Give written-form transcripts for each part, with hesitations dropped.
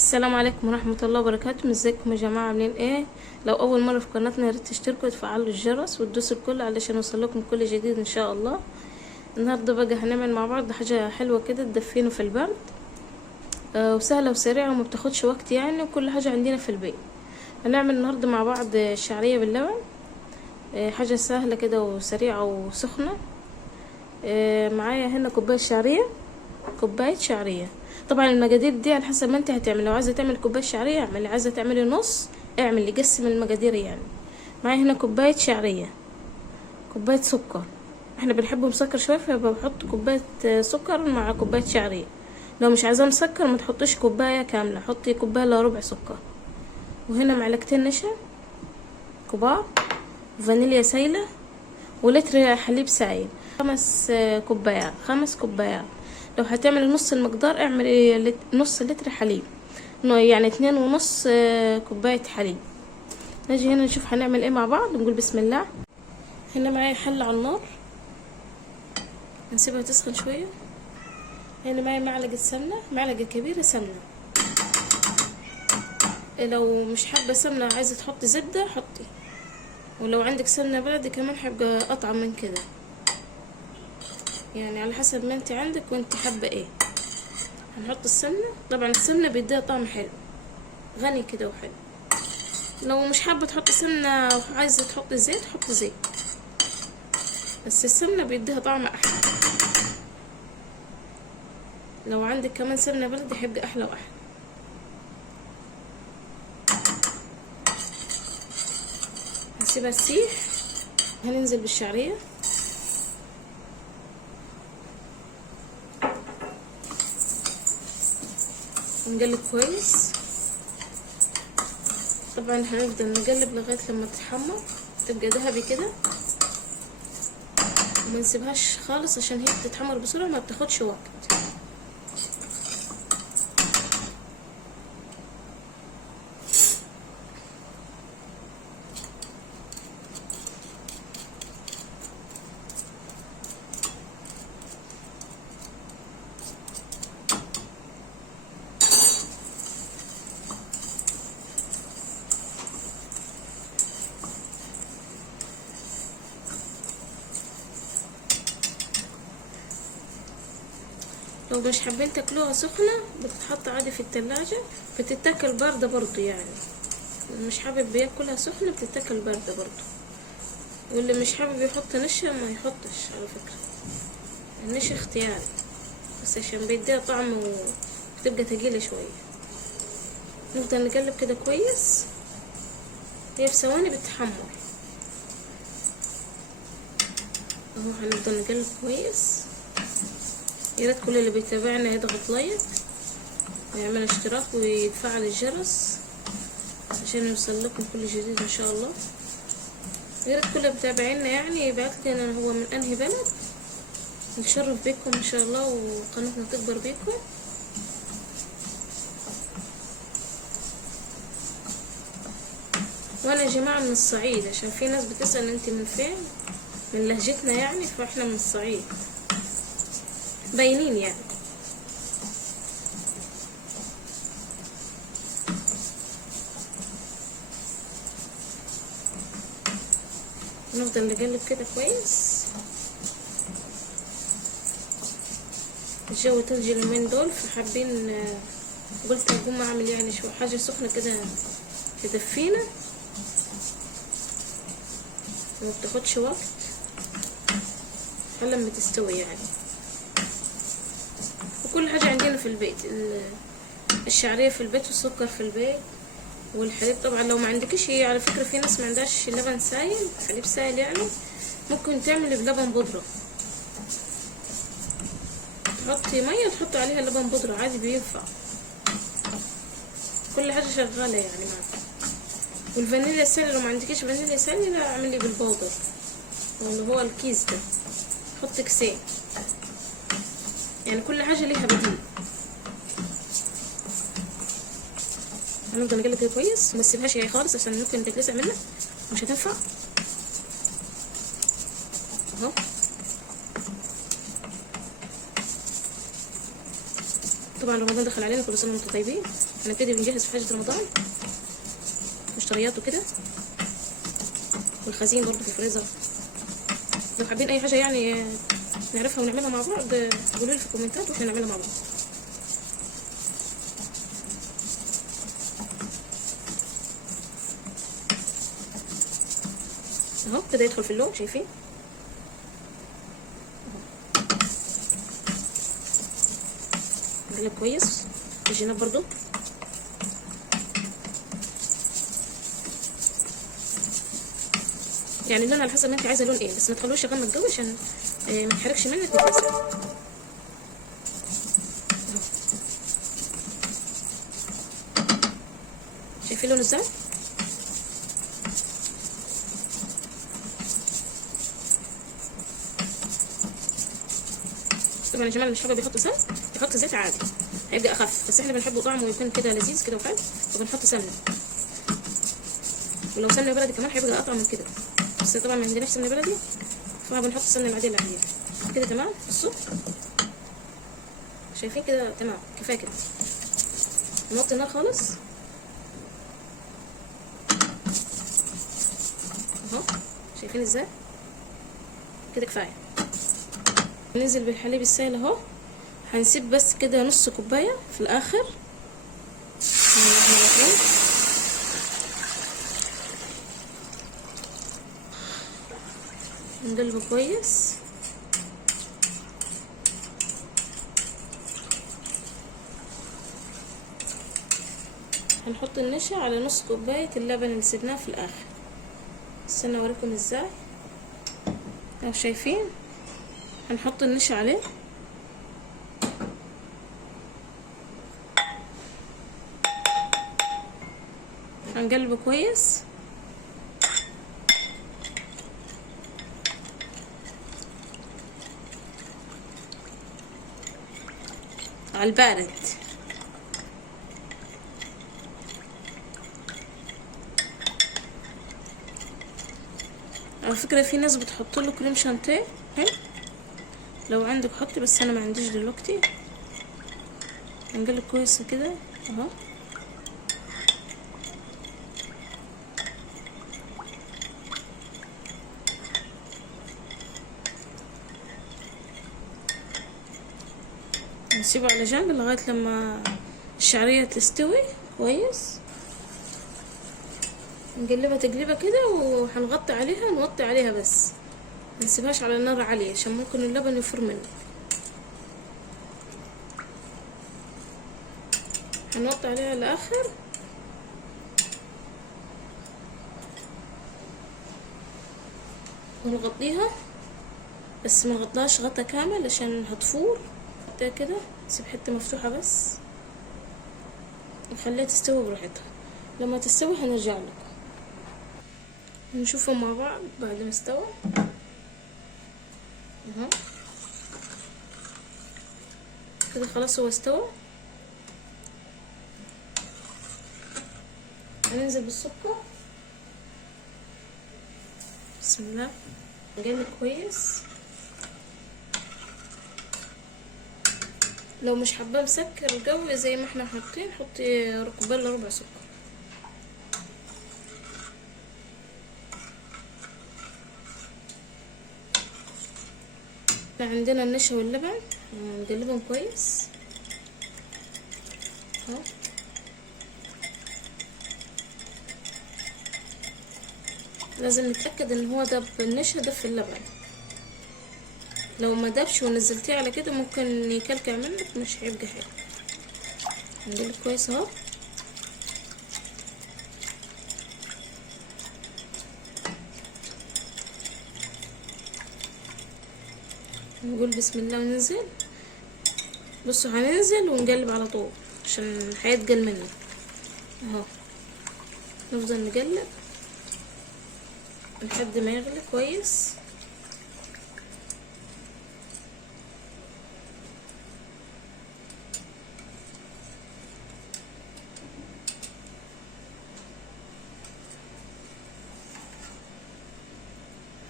السلام عليكم ورحمة الله وبركاته. ازيكم يا جماعة؟ عاملين ايه؟ لو اول مرة في قناتنا ياريت تشتركوا وتفعلوا الجرس وتدوسوا الكل علشان يوصلكم كل جديد ان شاء الله. النهاردة بقى هنعمل مع بعض حاجة حلوة كده تدفينا في البرد، وسهلة وسريعة وما بتاخدش وقت يعني، وكل حاجة عندنا في البيت. هنعمل النهاردة مع بعض شعرية باللبن، حاجة سهلة كده وسريعة وسخنة. معايا هنا كوباية شعرية. طبعا المقادير دي على حسب ما انت هتعمل، لو عايزه تعمل كوبايه شعريه اعملي، عايزه تعملي نص اعملي، قسم المقادير يعني. معايا هنا كوبايه شعريه، كوبايه سكر، احنا بنحبه مسكر شويه فبحط كوبايه سكر مع كوبايه شعريه. لو مش عايزاه مسكر ما تحطيش كوبايه كامله، حطي كوبايه الا ربع سكر. وهنا معلقتين نشا كبار، فانيليا سايله، ولتر حليب سايل، 5 كوبايات. لو هتعملي نص المقدار اعملي نص لتر حليب، يعني 2.5 كوباية حليب. نجي هنا نشوف هنعمل ايه مع بعض، نقول بسم الله. هنا معايا حلة على النار، نسيبها تسخن شوية. هنا معايا معلقة سمنة، معلقة كبيرة سمنة. لو مش حابة سمنة عايزة تحطي زبدة حطي، ولو عندك سمنة بلدي كمان هيبقى اطعم من كده، يعني على حسب ما انت عندك وانت حابة ايه. هنحط السمنة، طبعا السمنة بيديها طعم حلو غني كده وحلو. لو مش حابة تحطي سمنة وعايزة تحطي زيت حطي زيت، بس السمنة بيديها طعم احلى. لو عندك كمان سمنة بلدي هيبقى احلى واحلى. هسيبها تسيح. هننزل بالشعرية، ونقلب كويس. طبعا هنفضل نقلب لغاية لما تتحمر تبقى ذهبي كده، وما نسيبهاش خالص عشان هي بتتحمر بسرعة ما بتاخدش وقت. لو مش حابين تاكلوها سخنة بتتحط عادي في التلاجة، بتتاكل باردة برضو يعني. مش حابب بياكلها سخنة بتتاكل باردة برضو. واللي مش حابب يحط نشا ما يحطش على فكرة، النشا اختياري بس عشان بيديها طعم وبتبقى تقيلة شوية. نفضل نقلب كده كويس، هي في ثواني بتتحمر اهو. هنفضل نقلب كويس. يا ريت كل اللي بيتابعنا يضغط لايك ويعمل اشتراك ويتفعل الجرس عشان يوصل لكم كل جديد ان شاء الله. يا ريت كل اللي بيتابعنا يعني يبعت لنا هو من انهي بلد، نتشرف بيكم ان شاء الله وقناتنا تكبر بيكم. وانا يا جماعه من الصعيد، عشان في ناس بتسأل انت من فين، من لهجتنا يعني، فاحنا من الصعيد باينين يعني. نفضل نقلب كده كويس. الجو تلج اليومين دول، فحابين قلت اقوم اعمل يعني شو حاجه سخنه كده تدفينا وما بتاخدش وقت لما تستوي يعني. وكل حاجه عندنا في البيت، الشعريه في البيت والسكر في البيت والحليب. طبعا لو ما عندكش، على فكره في ناس ما عندهاش لبن سايل، حليب سايل يعني، ممكن تعملي بلبن بودره، تحطي ميه تحطي عليها لبن بودره عادي بينفع. كل حاجه شغاله يعني معاكم. والفانيليا السائله لو ما عندكش فانيليا سائله اعملي بالبودر، اللي هو الكيس ده، حطي كيسين يعني، كل حاجه ليها بديل. هنفضل نقلب كده كويس، وما تسيبهاش هي خالص عشان ممكن تتلسع منك مش هتنفع اهو. طبعا رمضان دخل علينا، كل سنه وانتم طيبين. هنبتدي بنجهز في حاجه رمضان، مشتريات وكده، والخزين برضه في الفريزر. لو حابين اي حاجه يعني نعرفها ونعملها مع بعض قولوا لي في الكومنتات واحنا نعملها مع بعض. اهو ابتدى يدخل في اللون، شايفين؟ نقلب كويس الجناب برضو. يعني اللون على حسب ما انت عايزه لون ايه، بس ما تخلوش يغمق قوي عشان ما يتحرقش منك ويتلسع. شايفين لونه ازاي؟ طبعا يا جماعه اللي مش حابب يحط سمن يحط زيت عادي هيبقى اخف، بس احنا بنحبه طعمه يكون كده لذيذ كده وحلو، فبنحط سمنه. ولو سمنه بلدي كمان هيبقى اطعم من كده، بس طبعا ما عندناش سمنه بلدي فبنحط السمنه العاديه اللي عندنا كده. تمام. بصوا شايفين كده؟ تمام كفايه كده. نوطي النار خالص اهو، شايفين ازاي؟ كده كفايه. ننزل بالحليب السائل اهو، هنسيب بس كده نص كوبايه في الاخر. نقلبه كويس. هنحط النشا على نص كوبايه اللبن اللي سيبناه في الاخر. استنى اوريكم ازاي. لو شايفين هنحط النشا عليه، هنقلبه كويس. على البارد. على فكرة في ناس بتحط له كريم شانتيه، لو عندك حطي، بس انا ما عنديش دلوقتي. هنقلب كويس كده اهو. نسيبه على جنب لغايه لما الشعريه تستوي كويس. نقلبها تقليبه كده وهنغطي عليها، نوطي عليها بس ما نسيبهاش على النار عاليه عشان ممكن اللبن يفر منه. هنوطي عليها للاخر. ونغطيها بس ما نغطيهاش غطا كامل عشان هتفور. كده نسيب حته مفتوحه بس نخليها تستوي براحتها. لما تستوي هنرجع لكم نشوفهم مع بعض بعد ما استوى اهو. كده خلاص هو استوى. هننزل بالسكر. بسم الله. نقلب كويس. لو مش حابه مسكر قوي زي ما احنا حاطين حطي كوبايه الا ربع سكر. عندنا النشا واللبن نقلبهم كويس اهو. لازم نتاكد ان هو دب النشا دب في اللبن. لو ما دبش ونزلتيه على كده ممكن يكلكع منك، مش هيبقى حلو. نقلب كويس اهو. نقول بسم الله وننزل. بصوا هننزل ونقلب على طول عشان هيتقل منه اهو. نفضل نقلب لحد ما يغلي كويس.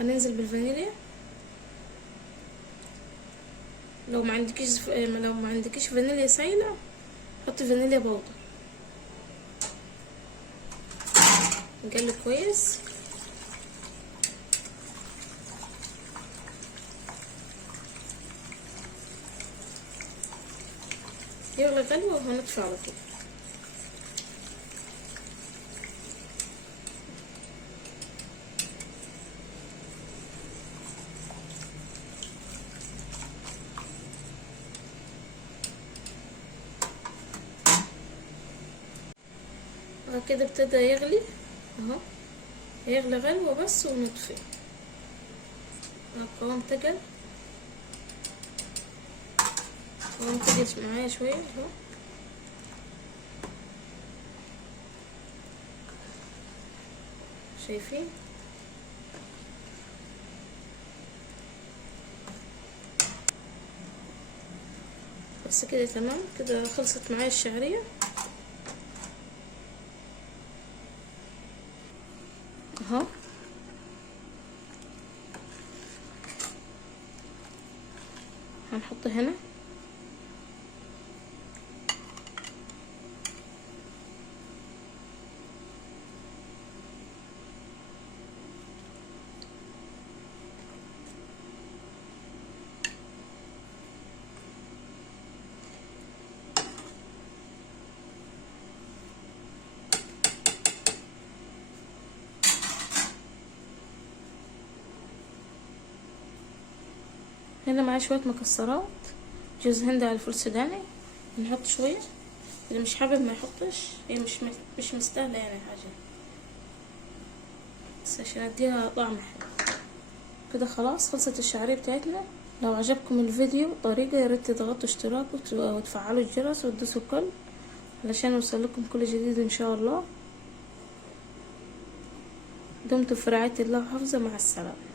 هننزل بالفانيليا. لو ما عندكيش فانيليا سايله نحط فانيليا بودر، نقلب كويس. يغلي غلوة وهنطفي على طول. كده ابتدى يغلي اهو، يغلي غلوة بس ونطفي. القوام تقل، القوام تقل معايا شوية اهو. شايفين؟ بس كده تمام. كده خلصت معايا الشعرية اهو. هنحط هنا هنا معايا شوية مكسرات، جوز هند على الفول السوداني. نحط شوية، اللي مش حابب ما يحطش، هي مش مستاهلة يعني حاجة، بس عشان اديها طعم حلو. كده خلاص خلصت الشعرية بتاعتنا. لو عجبكم الفيديو طريقة، ياريت تضغطوا اشتراك وتفعلوا الجرس وتدوسوا الكل علشان يوصلكم كل جديد ان شاء الله. دمتم في رعاية الله وحفظه. مع السلامة.